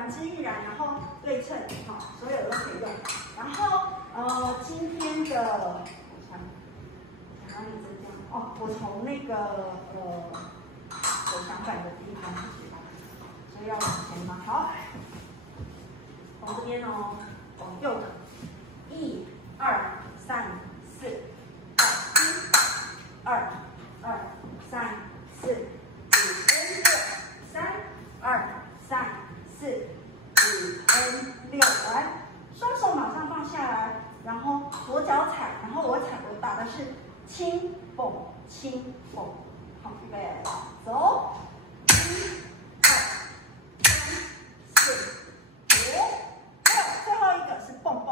反之亦然，然后对称，好，所有都可以用。然后今天的我想哪里增加？哦，我从那个有想板的地方开始吧，所以要往前嘛。好，从这边哦，往右的，1、2、3、4、1、2、3、4、5、6、3、2、3、4、5、6，来，双手马上放下来，然后左脚踩，然后我打的是轻蹦轻蹦，好，预备，走，1、2、3、4、5、6，最后一个是蹦蹦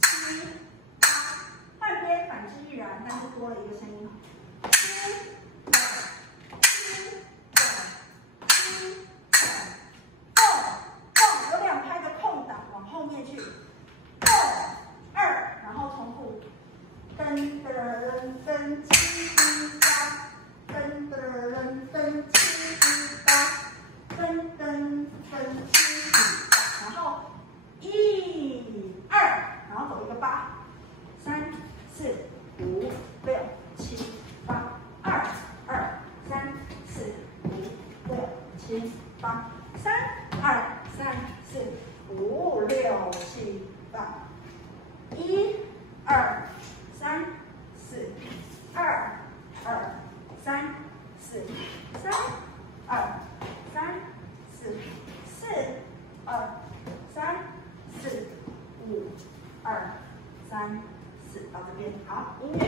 ，7、8，换边反之亦然，但是多了一个声音，7、有2拍的空档往后面去，2，然后重复，噔噔噔7、8，噔噔噔7、8，噔噔噔7、8，然后1、2，然后走一个8、3、4、5、6、7、8，2、3、4、5、6、7、8，3、2、3、4、5、6、7、8，1、2、3、4、2、3、4、3、2、3、4、4、2、3、4、5、2、3、4，到这边好，音乐。